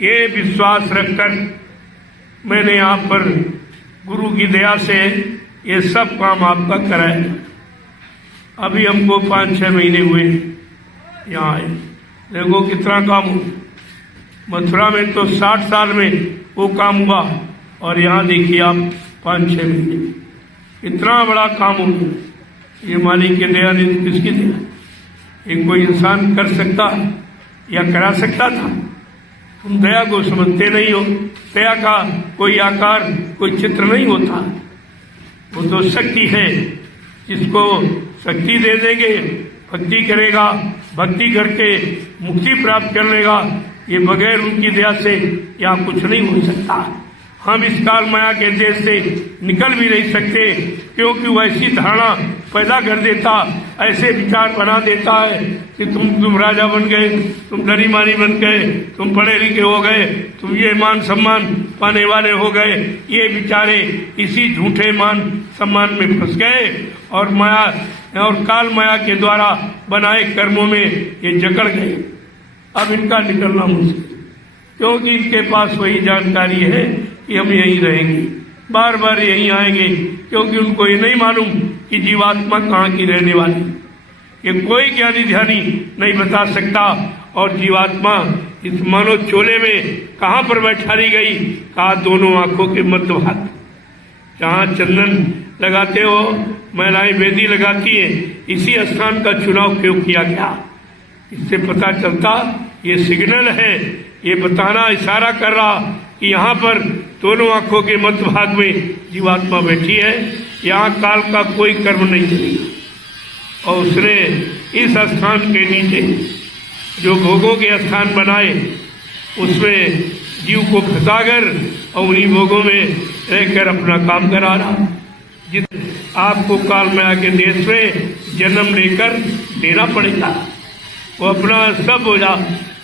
ये विश्वास रखकर मैंने यहाँ पर गुरु की दया से ये सब काम आपका कराया। अभी हमको 5-6 महीने हुए यहाँ आए, देखो कितना काम हुआ। मथुरा में तो 60 साल में वो काम हुआ और यहाँ देखिए आप 5-6 महीने, इतना बड़ा काम हो गया। ये मालिक की दया नहीं तो किसकी दया? ये कोई इंसान कर सकता या करा सकता था? तुम दया को समझते नहीं हो। दया का कोई आकार, कोई चित्र नहीं होता। वो तो शक्ति है, जिसको शक्ति दे देंगे, भक्ति करेगा, भक्ति करके मुक्ति प्राप्त कर लेगा। ये बगैर उनकी दया से यहाँ कुछ नहीं हो सकता। हम इस काल माया के देश से निकल भी नहीं सकते, क्योंकि वो ऐसी धारणा पैदा कर देता, ऐसे विचार बना देता है कि तुम राजा बन गए, तुम धनी मानी बन गए, तुम पढ़े लिखे हो गए, तुम ये मान सम्मान पाने वाले हो गए। ये विचारे इसी झूठे मान सम्मान में फंस गए और माया और काल माया के द्वारा बनाए कर्मों में ये जकड़ गए। अब इनका निकलना मुश्किल, क्योंकि इनके पास वही जानकारी है कि हम यहीं रहेंगे, बार बार यहीं आएंगे, क्योंकि उनको ये नहीं मालूम कि जीवात्मा कहाँ की रहने वाली। ये कोई ज्ञानी ध्यानी नहीं बता सकता। और जीवात्मा इस मानव चोले में कहाँ पर बैठाली गई? कहा दोनों आंखों के मध्य भाग, जहाँ चंदन लगाते हो, महिलाएं मेहंदी लगाती है, इसी स्थान का चुनाव क्यों किया गया? इससे पता चलता ये सिग्नल है, ये बताना, इशारा कर रहा कि यहाँ पर दोनों आंखों के मध्य भाग में जीवात्मा बैठी है। यहाँ काल का कोई कर्म नहीं चलेगा। और उसने इस स्थान के नीचे जो भोगों के स्थान बनाए, उसमें जीव को फंसाकर और उन्हीं भोगों में रहकर अपना काम करा रहा। जिस आपको काल माया के देश में जन्म लेकर देना पड़ेगा। वो अपना सब हो जा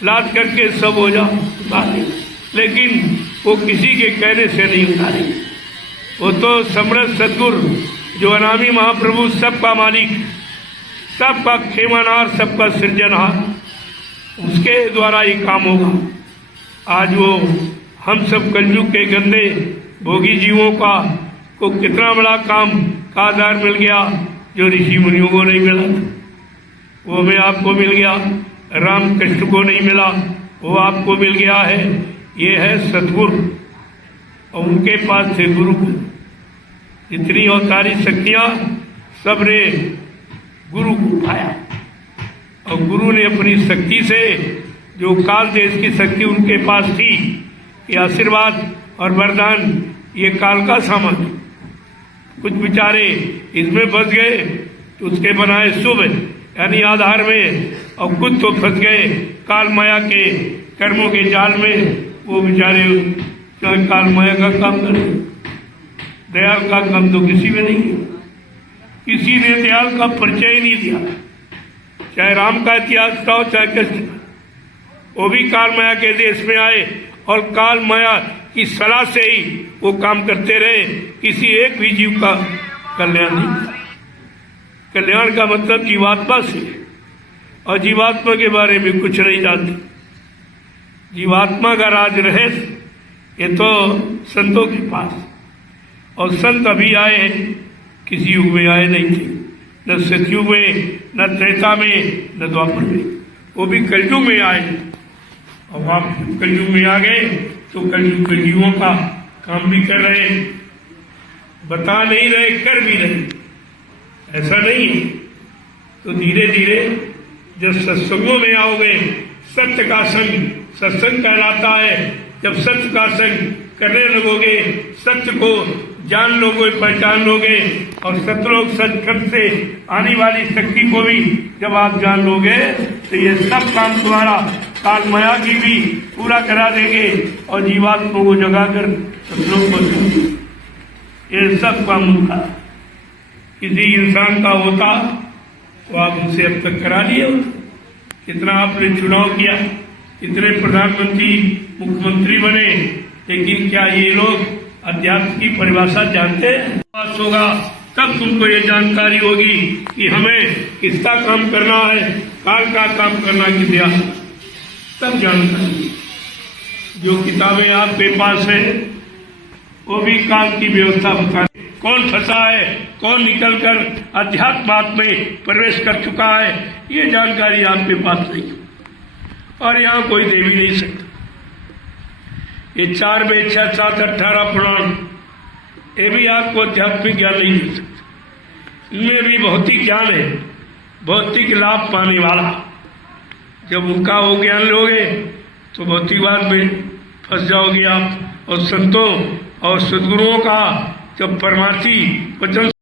लाद करके सब हो जा, लेकिन वो किसी के कहने से नहीं उतारे। वो तो समर्थ सद्गुरु, जो अनामी महाप्रभु, सबका मालिक, सबका खेमानार, सबका सृजनहार, उसके द्वारा ये काम होगा। आज वो हम सब कलयुग के गंदे भोगी जीवों का को कितना बड़ा काम का आधार मिल गया, जो ऋषि मुनियों को नहीं मिला था, वो हमें आपको मिल गया। राम कृष्ण को नहीं मिला, वो आपको मिल गया है। ये है सद्गुरु, और उनके पास थे गुरु। जितनी अवतारी शक्तियां सबने गुरु को पाया, और गुरु ने अपनी शक्ति से, जो काल देश की शक्ति उनके पास थी, ये आशीर्वाद और वरदान, ये काल का सामान। कुछ बेचारे इसमें फंस गए तो उसके बनाए शुभ यानी आधार में, और खुद तो फंस गए काल माया के कर्मों के जाल में। वो बेचारे काल माया का काम करे, दयाल का काम तो किसी में नहीं है। किसी ने दयाल का परिचय ही नहीं दिया, चाहे राम का इतिहास का हो, चाहे कृष्ण का। वो भी काल माया के देश में आए और काल माया की सलाह से ही वो काम करते रहे। किसी एक भी जीव का कल्याण नहीं। कल्याण का मतलब जीवात्मा से, और जीवात्मा के बारे में कुछ नहीं जानते। जीवात्मा का राज रहस्य ये तो संतों के पास, और संत अभी आए हैं, किसी युग में आए नहीं थे, न सतयुग में, न त्रेता में, न द्वापर में। वो भी कलयुग में आए। अब आप कलयुग में आ गए तो कलयुग के जीवों का काम भी कर रहे हैं, बता नहीं रहे, कर भी रहे। ऐसा नहीं है। तो धीरे धीरे जब सत्संगों में आओगे, सत्य का संग सत्संग कहलाता है। जब सत्य का संग करने लगोगे, सत्य को जान लोगे, पहचान लोगे, और सतलोक सचखंड से आने वाली शक्ति को भी जब आप जान लोगे, तो ये सब काम तुम्हारा काल माया की भी पूरा करा देंगे, और जीवात्मा को जगाकर सतलोक को। ये सब काम उनका किसी इंसान का होता तो आप उनसे अब तक करा लिए होते। कितना आपने चुनाव किया, कितने प्रधानमंत्री मुख्यमंत्री बने, लेकिन क्या ये लोग अध्यात्म की परिभाषा जानते हैं? पास होगा तब तुमको ये जानकारी होगी कि हमें किसका काम करना है, काल का काम करना कि दिया, तब जानकारी। जो किताबें आपके पास है वो भी काम की व्यवस्था बता। कौन फंसा है, कौन निकलकर अध्यात्म में प्रवेश कर चुका है, ये जानकारी आपके पास नहीं है और यहाँ कोई दे भी नहीं सकता। ये 4 में 6 7 18 पुराण, ये भी आपको आध्यात्मिक ज्ञान नहीं दे सकते। इनमें भी भौतिक ज्ञान है, भौतिक लाभ पाने वाला। जब उनका वो ज्ञान लोगे तो भौतिकवाद में फंस जाओगे आप। और संतों और सदगुरुओं का जब परमार्थी वचन